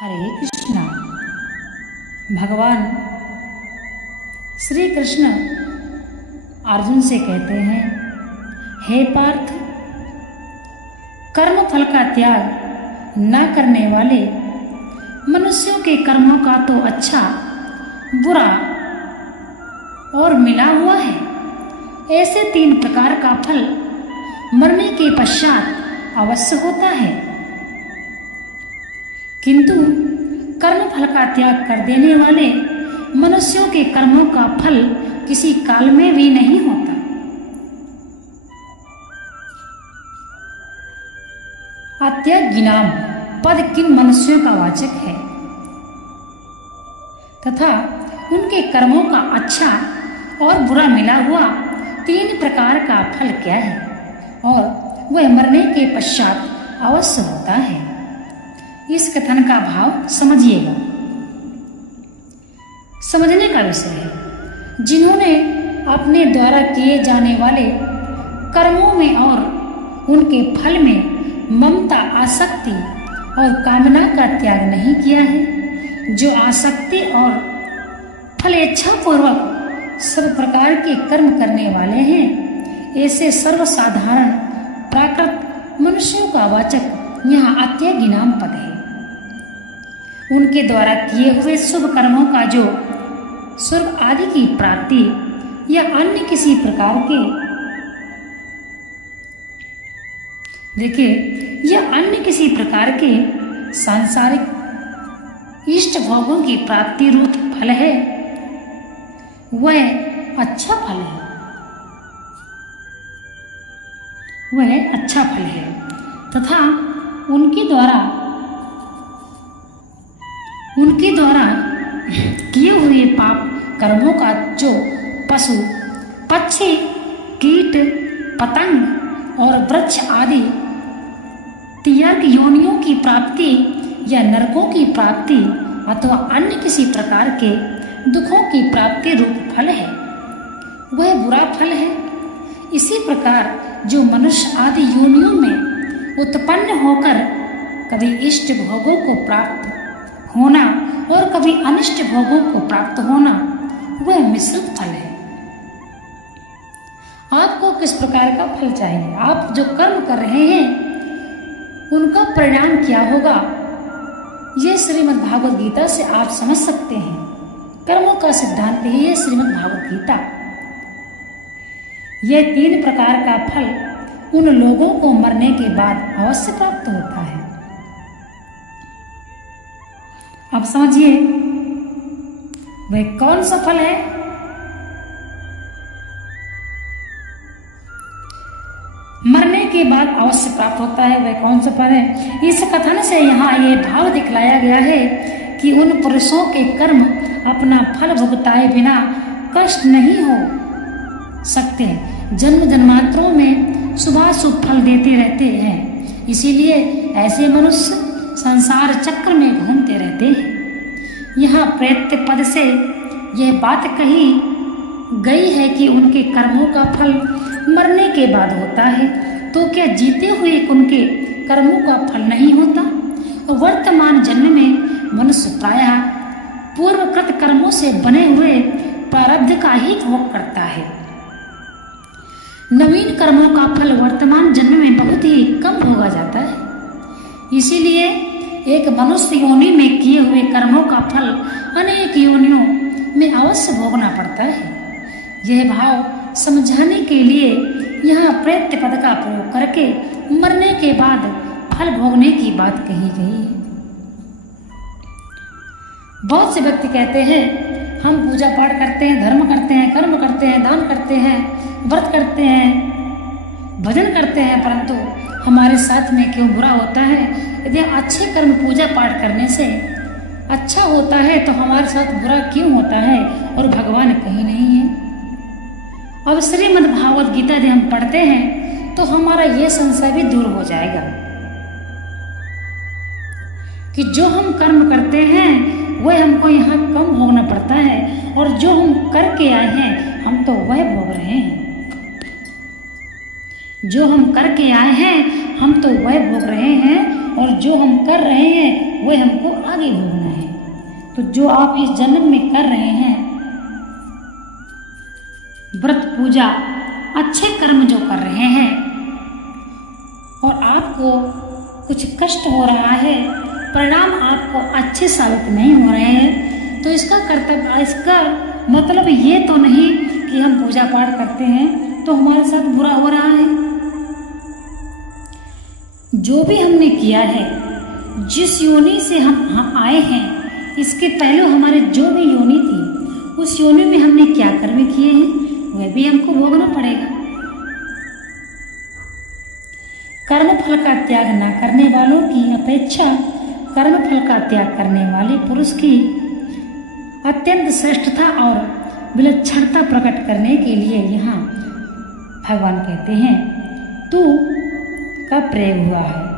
हरे कृष्णा। भगवान श्री कृष्ण अर्जुन से कहते हैं, हे पार्थ, कर्म फल का त्याग न करने वाले मनुष्यों के कर्मों का तो अच्छा बुरा और मिला हुआ है। ऐसे 3 प्रकार का फल मरने के पश्चात अवश्य होता है, किंतु कर्म फल का त्याग कर देने वाले मनुष्यों के कर्मों का फल किसी काल में भी नहीं होता। अत्यज्ञानम पद किन मनुष्यों का वाचक है तथा उनके कर्मों का अच्छा और बुरा मिला हुआ 3 प्रकार का फल क्या है और वह मरने के पश्चात अवश्य होता है। इस कथन का भाव समझिएगा। समझने का विषय है, जिन्होंने अपने द्वारा किए जाने वाले कर्मों में और उनके फल में ममता, आसक्ति और कामना का त्याग नहीं किया है, जो आसक्ति और फलेच्छा पूर्वक सब प्रकार के कर्म करने वाले हैं, ऐसे सर्वसाधारण प्राकृत मनुष्यों का वाचक यहाँ अत्यज्ञानम पद है। उनके द्वारा किए हुए शुभ कर्मों का जो स्वर्ग आदि की प्राप्ति या अन्य किसी प्रकार के सांसारिक इष्ट भोगों की प्राप्ति रूप फल है, वह अच्छा फल है। तथा उनके द्वारा किए हुए पाप कर्मों का जो पशु, पक्षी, कीट, पतंग और वृक्ष आदि तिर्यक योनियों की प्राप्ति या नरकों की प्राप्ति अथवा अन्य किसी प्रकार के दुखों की प्राप्ति रूप फल है, वह बुरा फल है। इसी प्रकार जो मनुष्य आदि योनियों में उत्पन्न होकर कभी इष्ट भोगों को प्राप्त होना और कभी अनिष्ट भोगों को प्राप्त होना, वह मिश्रित फल है। आपको किस प्रकार का फल चाहिए? आप जो कर्म कर रहे हैं उनका परिणाम क्या होगा, यह श्रीमद् भागवत गीता से आप समझ सकते हैं। कर्मों का सिद्धांत ही है श्रीमद् भागवत गीता। यह 3 प्रकार का फल उन लोगों को मरने के बाद अवश्य प्राप्त होता है। अब समझिए वह कौन सा फल है। मरने के बाद अवश्य प्राप्त होता है, वह कौन सा फल है। इस कथन से यहाँ ये भाव दिखलाया गया है कि उन पुरुषों के कर्म अपना फल भुगताए बिना कष्ट नहीं हो सकते, जन्म जन्मांतरों में शुभाशुभ फल देते रहते हैं। इसीलिए ऐसे मनुष्य संसार चक्र में घूमते रहते हैं। यहाँ प्रेत्य पद से यह बात कही गई है कि उनके कर्मों का फल मरने के बाद होता है, तो क्या जीते हुए उनके कर्मों का फल नहीं होता? वर्तमान जन्म में मनुष्य प्रायः पूर्वकृत कर्मों से बने हुए प्रारब्ध का ही भोग करता है। नवीन कर्मों का फल वर्तमान जन्म में बहुत ही कम भोगा जाता है। इसीलिए एक मनुष्य योनि में किए हुए कर्मों का फल अनेक योनियों में अवश्य भोगना पड़ता है। यह भाव समझाने के लिए यहाँ प्रेत्य पद का प्रयोग करके मरने के बाद फल भोगने की बात कही गई है। बहुत से व्यक्ति कहते हैं हम पूजा पाठ करते हैं, धर्म करते हैं, कर्म करते हैं, दान करते हैं, व्रत करते हैं, भजन करते हैं, परंतु हमारे साथ में क्यों बुरा होता है? यदि अच्छे कर्म पूजा पाठ करने से अच्छा होता है तो हमारे साथ बुरा क्यों होता है? और भगवान कहीं नहीं है। अब श्रीमद् भागवत गीता यदि हम पढ़ते हैं तो हमारा यह संशय भी दूर हो जाएगा कि जो हम कर्म करते हैं वह हमको यहाँ कम भोगना पड़ता है और जो हम करके आए हैं हम तो वह भोग रहे हैं। जो हम करके आए हैं हम तो वह भोग रहे हैं और जो हम कर रहे हैं वह हमको आगे भोगना है। तो जो आप इस जन्म में कर रहे हैं, व्रत पूजा अच्छे कर्म जो कर रहे हैं और आपको कुछ कष्ट हो रहा है, परिणाम आपको अच्छे साबित नहीं हो रहे हैं, तो इसका कर्तव्य, इसका मतलब ये तो नहीं कि हम पूजा पाठ करते हैं तो हमारे साथ बुरा हो रहा है। जो भी हमने किया है, जिस योनि से हम आए हैं, इसके पहले हमारे जो भी योनि थी उस योनि में हमने क्या कर्म किए हैं वह भी हमको भोगना पड़ेगा। कर्म फल का त्याग न करने वालों की अपेक्षा कर्म फल का त्याग करने वाले पुरुष की अत्यंत श्रेष्ठता और विलक्षणता प्रकट करने के लिए यहाँ भगवान कहते हैं तू का प्रयोग हुआ है।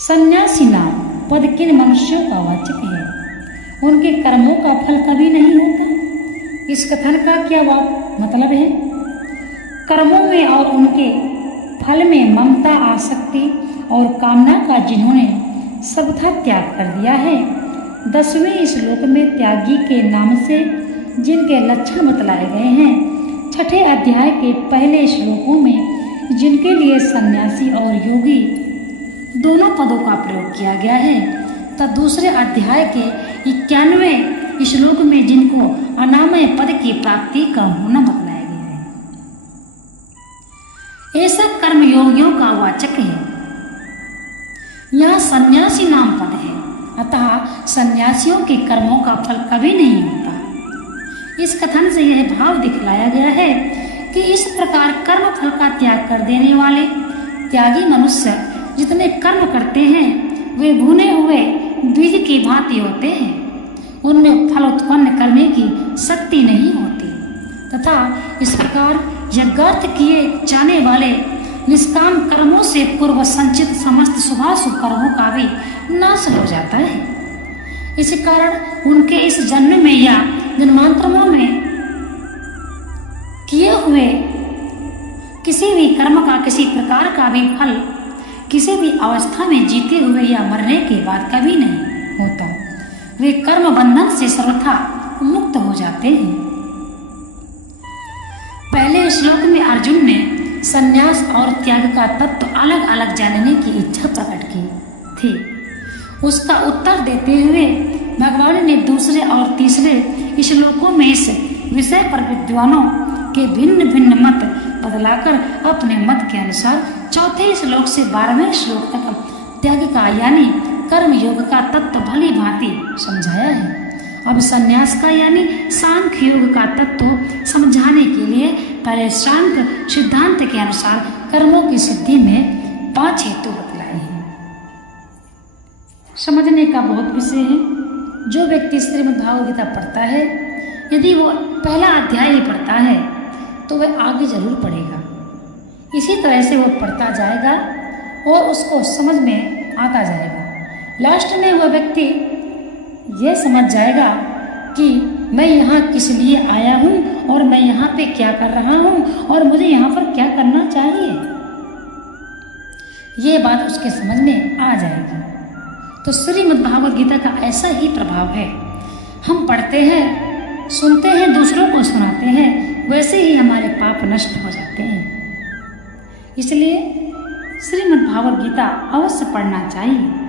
सन्यासी नाम पद किन मनुष्यों का वाचक है, उनके कर्मों का फल कभी नहीं होता। इस कथन का क्या मतलब है? कर्मों में और उनके फल में ममता, आसक्ति और कामना का जिन्होंने सर्वथा त्याग कर दिया है, 10वें श्लोक में त्यागी के नाम से जिनके लक्षण बतलाए गए हैं, 6ठे अध्याय के पहले श्लोकों में जिनके लिए सन्यासी और योगी दोनों पदों का प्रयोग किया गया है, तथा दूसरे अध्याय के 91वें श्लोक में जिनको अनामय पद की प्राप्ति का होना बतलाया गया है। ऐसा कर्म योगियों का वाचक है। यहाँ सन्यासी नाम पद है, अतः सन्यासियों के कर्मों का फल कभी नहीं होता। इस कथन से यह भाव दिखलाया गया है कि इस प्रकार कर्म फल का त्याग कर देने वाले त्यागी मनुष्य जितने कर्म करते हैं वे भुने हुए बीज की भांति होते हैं, उनमें फल उत्पन्न करने की शक्ति नहीं होती, तथा इस प्रकार यज्ञार्थ किए जाने वाले निष्काम कर्मों से पूर्व संचित समस्त शुभाशुभ कर्मों का भी नाश हो जाता है। इसी कारण उनके इस जन्म में या जन्मांतरों में किए हुए किसी भी कर्म का किसी प्रकार का भी फल किसी भी अवस्था में जीते हुए या मरने के बाद कभी नहीं होता। वे कर्म बंधन से सर्वथा मुक्त हो जाते हैं। पहले श्लोक में अर्जुन ने संन्यास और त्याग का तत्व अलग अलग जानने की इच्छा प्रकट की थी। उसका उत्तर देते हुए भगवान ने दूसरे और तीसरे श्लोकों में इस विषय पर विद्वानों के भिन्न भिन्न मत बदलाकर अपने मत के अनुसार चौथे श्लोक से 12वें श्लोक तक त्याग का यानी कर्म योग का तत्व भली भांति समझाया है। अब संन्यास का यानी सांख्य योग का तत्व समझाने के लिए पहले सांख्य सिद्धांत के अनुसार कर्मों की सिद्धि में 5 हेतु बतलाए हैं। समझने का बहुत विषय है। जो व्यक्ति श्रीमद् भागवत गीता पढ़ता है, यदि वो पहला अध्याय ही पढ़ता है तो वह आगे जरूर पढ़ेगा। इसी तरह से वो पढ़ता जाएगा और उसको समझ में आता जाएगा। लास्ट में वह व्यक्ति यह समझ जाएगा कि मैं यहाँ किस लिए आया हूँ और मैं यहाँ पे क्या कर रहा हूँ और मुझे यहाँ पर क्या करना चाहिए। ये बात उसके समझ में आ जाएगी। तो श्रीमद् भागवत गीता का ऐसा ही प्रभाव है। हम पढ़ते हैं, सुनते हैं, दूसरों को सुनाते हैं, वैसे ही हमारे पाप नष्ट हो जाते हैं। इसलिए श्रीमद् भागवत गीता अवश्य पढ़ना चाहिए।